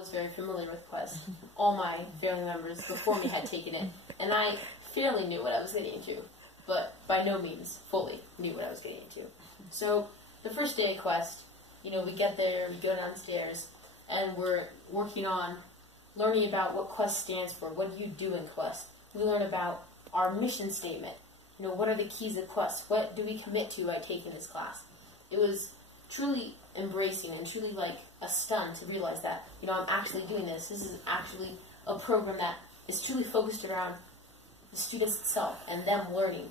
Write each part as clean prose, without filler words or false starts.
was very familiar with Quest. All my family members before me had taken it, and I fairly knew what I was getting into, but by no means fully knew what I was getting into. So the first day of Quest, we get there, we go downstairs, and we're working on learning about what Quest stands for. What do you do in Quest? We learn about our mission statement. What are the keys of Quest? What do we commit to by taking this class? It was truly embracing and truly like a stun to realize that, I'm actually doing this. This is actually a program that is truly focused around the students itself and them learning.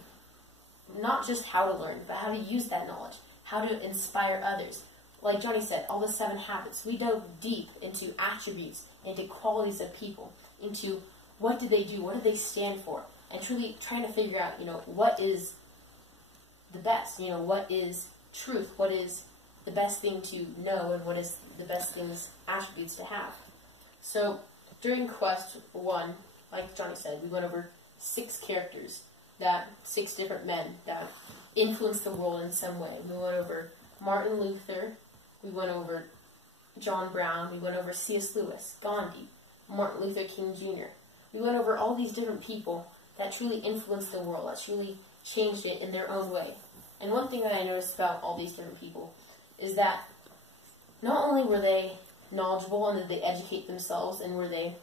Not just how to learn, but how to use that knowledge, how to inspire others. Like Johnny said, all the 7 habits. We dove deep into attributes, into qualities of people, into what do they do, what do they stand for, and truly trying to figure out, what is the best, what is truth, what is the best thing to know, and what is the best attributes to have. So during Quest 1, like Johnny said, we went over 6 characters, 6 different men that influenced the world in some way. We went over Martin Luther, we went over John Brown, we went over C.S. Lewis, Gandhi, Martin Luther King Jr. We went over all these different people that truly influenced the world, that truly changed it in their own way. And one thing that I noticed about all these different people is that not only were they knowledgeable and did they educate themselves and were they,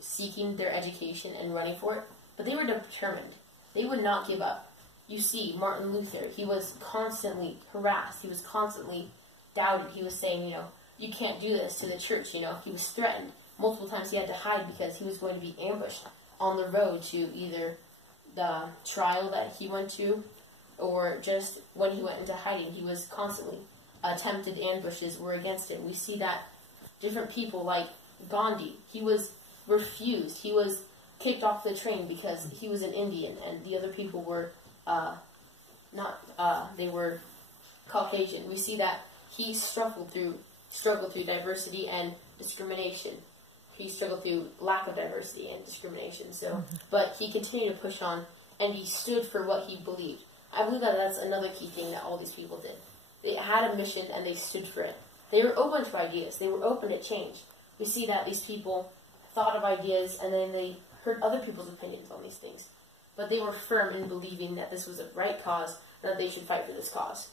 seeking their education and running for it, but they were determined. They would not give up. You see, Martin Luther, he was constantly harassed. He was constantly doubted. He was saying, you can't do this to the church. He was threatened. Multiple times he had to hide because he was going to be ambushed on the road to either the trial that he went to or just when he went into hiding. He was constantly attempted ambushes were against him. We see that different people like Gandhi, he was refused. He was kicked off the train because he was an Indian and the other people were they were Caucasian. We see that he struggled through diversity and discrimination. He struggled through lack of diversity and discrimination. But he continued to push on, and he stood for what he believed. I believe that that's another key thing that all these people did. They had a mission, and they stood for it. They were open to ideas. They were open to change. We see that these people thought of ideas, and then they heard other people's opinions on these things. But they were firm in believing that this was a right cause, and that they should fight for this cause.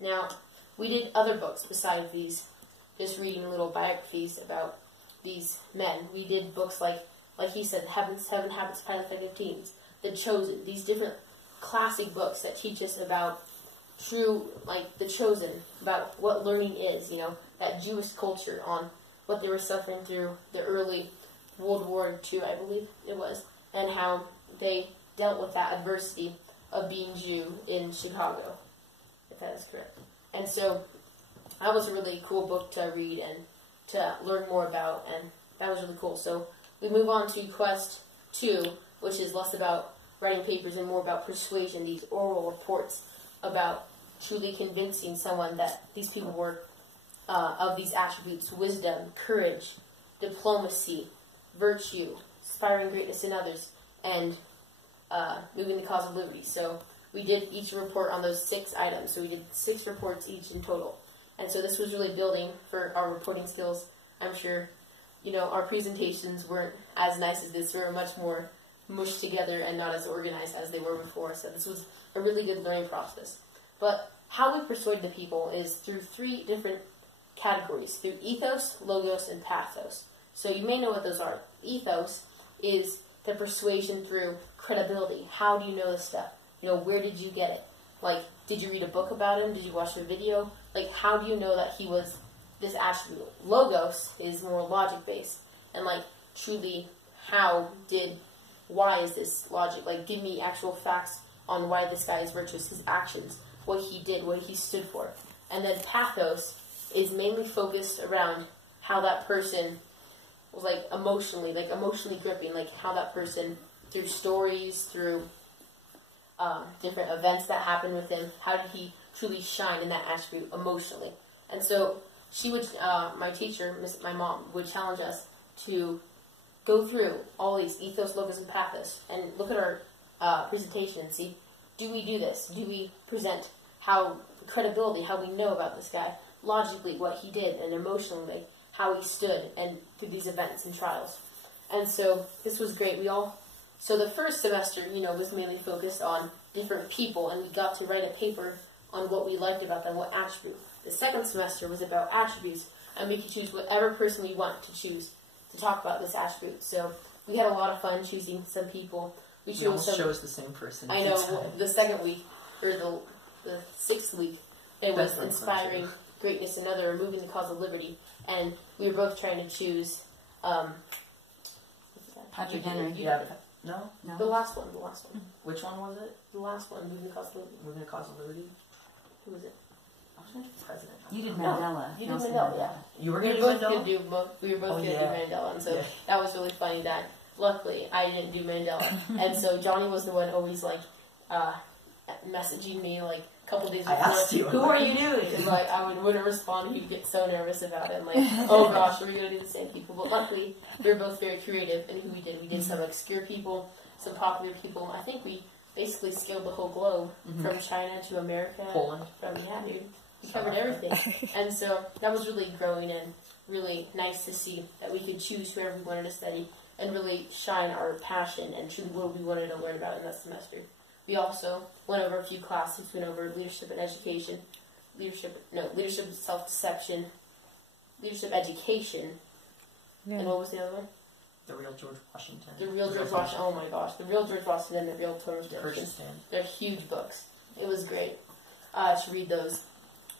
Now, we did other books besides these, just reading little biographies about these men. We did books like he said, Seven Habits of Highly Effective Teens, The Chosen, these different classic books that teach us about true, like The Chosen, about what learning is, that Jewish culture, on what they were suffering through the early World War II, I believe it was, and how they dealt with that adversity of being Jew in Chicago, if that is correct. And so that was a really cool book to read and to learn more about, and that was really cool. So we move on to Quest 2, which is less about writing papers and more about persuasion, these oral reports about truly convincing someone that these people were of these attributes: wisdom, courage, diplomacy, virtue, inspiring greatness in others, and moving the cause of liberty. So we did each report on those 6 items. So we did 6 reports each in total. And so this was really building for our reporting skills. I'm sure, our presentations weren't as nice as this. We were much more mushed together and not as organized as they were before. So this was a really good learning process. But how we persuade the people is through 3 different categories, through ethos, logos, and pathos. So you may know what those are. Ethos is the persuasion through credibility. How do you know this stuff? Where did you get it? Like, did you read a book about him? Did you watch a video? Like, how do you know that he was this attribute? Logos is more logic-based. And, truly, why is this logic? Like, give me actual facts on why this guy is virtuous, his actions, what he did, what he stood for. And then pathos is mainly focused around how that person was, emotionally gripping, how that person, through stories, through different events that happened with him, how did he truly shine in that attribute emotionally. And so she would, my teacher, my mom, would challenge us to go through all these ethos, logos, and pathos and look at our presentation and see, do we do this? Do we present how we know about this guy, logically what he did, and emotionally how he stood and through these events and trials. And so this was great. So the first semester, was mainly focused on different people, and we got to write a paper on what we liked about them, what attribute. The second semester was about attributes, and we could choose whatever person we want to choose to talk about this attribute. So we had a lot of fun choosing some people. We chose the same person. I know. The second week, or the sixth week, it was inspiring greatness, another moving the cause of liberty, and we were both trying to choose. Patrick Henry. Yeah. No. The last one. Which one was it? The last one, moving the cause of liberty. Moving the cause of liberty. Who was it? I was going to do president. You did Mandela. You did Mandela, yeah. You were We going were to do Mandela? We were both going to do Mandela, and so that was really funny that, luckily, I didn't do Mandela. And so Johnny was the one always, messaging me, a couple days before. I asked you. Who are you doing? And, I wouldn't respond. He'd get so nervous about it. Oh gosh, are we going to do the same people? But luckily, we were both very creative in who we did. We did some obscure people, some popular people. I think we basically scaled the whole globe, from China to America. Poland. Dude. We covered everything. And so that was really growing and really nice to see that we could choose whoever we wanted to study and really shine our passion and truly what we wanted to learn about in that semester. We also went over a few classes. We went over leadership and education, leadership and self-deception, leadership education, and what was the other one? The real George Washington. The real George Washington. Oh my gosh, the real George Washington and the real Thomas Jefferson. They're huge books. It was great to read those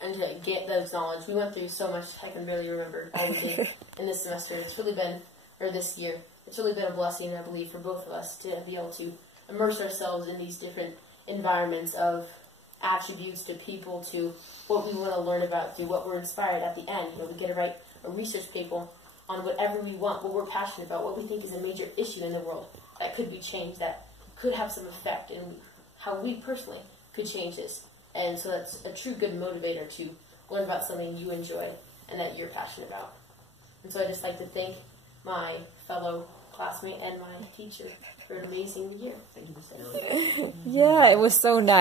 and to get those knowledge. We went through so much I can barely remember all we did in this semester. This year. It's really been a blessing, I believe, for both of us to be able to immerse ourselves in these different environments of attributes to people to what we want to learn about, to what we're inspired at the end. We get to write a research paper on whatever we want, what we're passionate about, what we think is a major issue in the world that could be changed, that could have some effect in how we personally could change this. And so that's a true good motivator to learn about something you enjoy and that you're passionate about. And so I'd just like to thank my fellow classmate and my teacher for an amazing year. Thank you so much. Yeah, it was so nice.